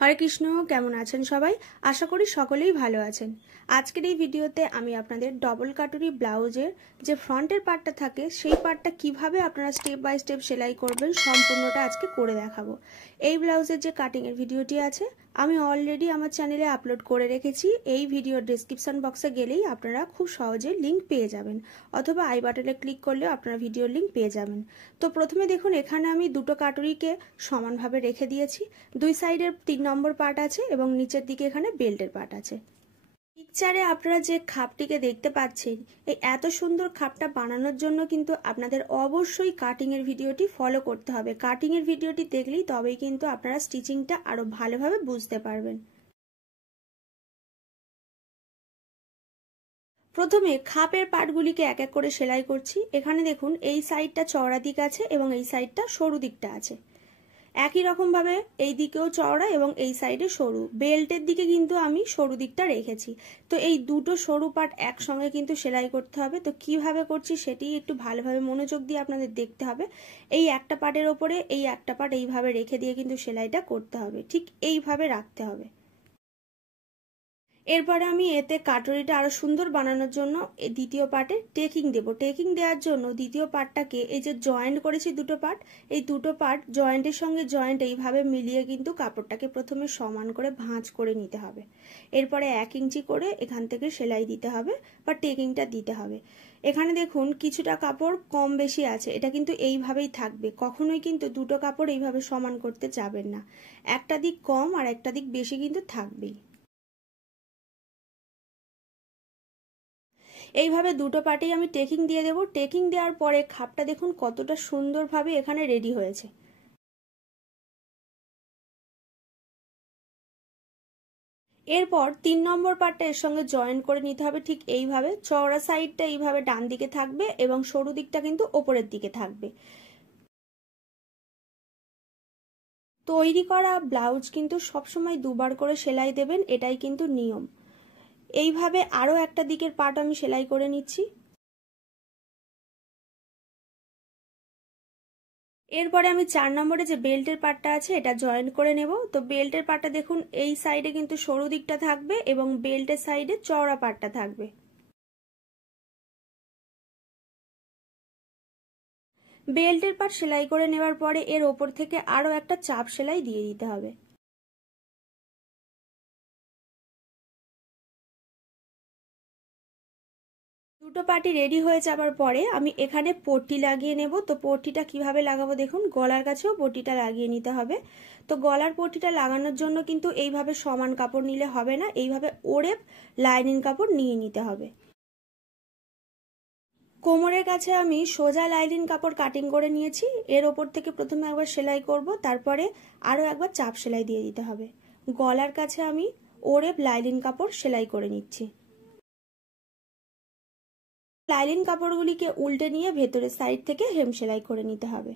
হরে কৃষ্ণ। কেমন আছেন সবাই? আশা করি সকলেই ভালো আছেন। আজকের এই ভিডিওতে আমি আপনাদের ডবল কাটুরি ব্লাউজের যে ফ্রন্টের পার্টটা থাকে সেই পার্টটা কিভাবে আপনারা স্টেপ বাই স্টেপ সেলাই করবেন সম্পূর্ণটা আজকে করে দেখাবো। এই ব্লাউজের যে কাটিংয়ের ভিডিওটি আছে আমি অলরেডি আমার চ্যানেলে আপলোড করে রেখেছি। এই ভিডিওর ডেসক্রিপশন বক্সে গেলেই আপনারা খুব সহজে লিঙ্ক পেয়ে যাবেন, অথবা আই বাটনে ক্লিক করলেও আপনারা ভিডিওর লিঙ্ক পেয়ে যাবেন। তো প্রথমে দেখুন, এখানে আমি দুটো কাটুরিকে সমানভাবে রেখে দিয়েছি। দুই সাইডের 3 নম্বর পার্ট আছে এবং নিচের দিকে এখানে বেল্টের পার্ট আছে। পিকচারে আপনারা যে খাপটিকে দেখতে পাচ্ছেন, এই এত সুন্দর খাপটা বানানোর জন্য কিন্তু আপনাদের অবশ্যই কাটিং এর ভিডিওটি ফলো করতে হবে। কাটিং এর ভিডিওটি দেখলেই তবেই কিন্তু আপনারা স্টিচিংটা আরো ভালোভাবে বুঝতে পারবেন। প্রথমে খাপের পার্টগুলিকে এক এক করে সেলাই করছি। এখানে দেখুন, এই সাইডটা চওড়া দিক আছে এবং এই সাইডটা সরু দিকটা আছে। একই রকম ভাবে এই দিকেও চওড়া এবং এই সাইডে সরু। বেল্টের দিকে কিন্তু আমি সরু দিকটা রেখেছি। তো এই দুটো সরু পার্ট একসঙ্গে কিন্তু সেলাই করতে হবে। তো কিভাবে করছি সেটি একটু ভালোভাবে মনোযোগ দিয়ে আপনাদের দেখতে হবে। এই একটা পার্টের ওপরে এই একটা পার্ট এইভাবে রেখে দিয়ে কিন্তু সেলাইটা করতে হবে, ঠিক এইভাবে রাখতে হবে। এরপরে আমি এতে কাটুরিটা আরো সুন্দর বানানোর জন্য দ্বিতীয় পার্টে টেকিং দেব। টেকিং দেওয়ার জন্য দ্বিতীয় পার্টটাকে এই যে জয়েন্ট করেছি দুটো পার্ট, এই দুটো পার্ট জয়েন্টের সঙ্গে জয়েন্ট এইভাবে মিলিয়ে কিন্তু কাপড়টাকে প্রথমে সমান করে ভাঁজ করে নিতে হবে। এরপরে 1 ইঞ্চি করে এখান থেকে সেলাই দিতে হবে বা টেকিংটা দিতে হবে। এখানে দেখুন কিছুটা কাপড় কম বেশি আছে, এটা কিন্তু এইভাবেই থাকবে। কখনোই কিন্তু দুটো কাপড় এইভাবে সমান করতে যাবেন না। একটা দিক কম আর একটা দিক বেশি কিন্তু থাকবেই। এইভাবে দুটো পার্টেই আমি টেকিং দিয়ে দেব। টেকিং দেওয়ার পরে খাপটা দেখুন কতটা সুন্দরভাবে এখানে রেডি হয়েছে। এরপর 3 নম্বর পার্টটা এর সঙ্গে জয়েন করে নিতে হবে ঠিক এইভাবে। চওড়া সাইডটা এইভাবে ডান দিকে থাকবে এবং সরু দিকটা কিন্তু ওপরের দিকে থাকবে। তৈরি করা ব্লাউজ কিন্তু সবসময় দুবার করে সেলাই দেবেন, এটাই কিন্তু নিয়ম। এইভাবে আরো একটা দিকের পার্ট আমি সেলাই করে নিচ্ছি। এরপরে আমি 4 নম্বরে যে বেল্টের পার্টটা আছে এটা জয়েন করে নেব। তো বেল্টের পার্টটা দেখুন এই সাইডে কিন্তু সরু দিকটা থাকবে এবং বেল্টের সাইডে চওড়া পার্টটা থাকবে। বেল্টের পার্ট সেলাই করে নেওয়ার পরে এর ওপর থেকে আরো একটা চাপ সেলাই দিয়ে দিতে হবে। দুটো পার্টি রেডি হয়ে যাবার পরে আমি এখানে পট্টি লাগিয়ে নেব। তো পট্টিটা কিভাবে লাগাবো দেখুন, গলার কাছেও পট্টিটা লাগিয়ে নিতে হবে। তো গলার পট্টিটা লাগানোর জন্য কিন্তু এইভাবে সমান কাপড় নিলে হবে না, এইভাবে ওড়েপ লাইনিং কাপড় নিয়ে নিতে হবে। কোমরের কাছে আমি সোজা লাইনিং কাপড় কাটিং করে নিয়েছি। এর ওপর থেকে প্রথমে একবার সেলাই করব, তারপরে আরো একবার চাপ সেলাই দিয়ে দিতে হবে। গলার কাছে আমি ওড়েপ লাইনিং কাপড় সেলাই করে নিচ্ছি। লাইনিং কাপড়গুলিকে উল্টে নিয়ে ভেতরের সাইড থেকে হেম সেলাই করে নিতে হবে।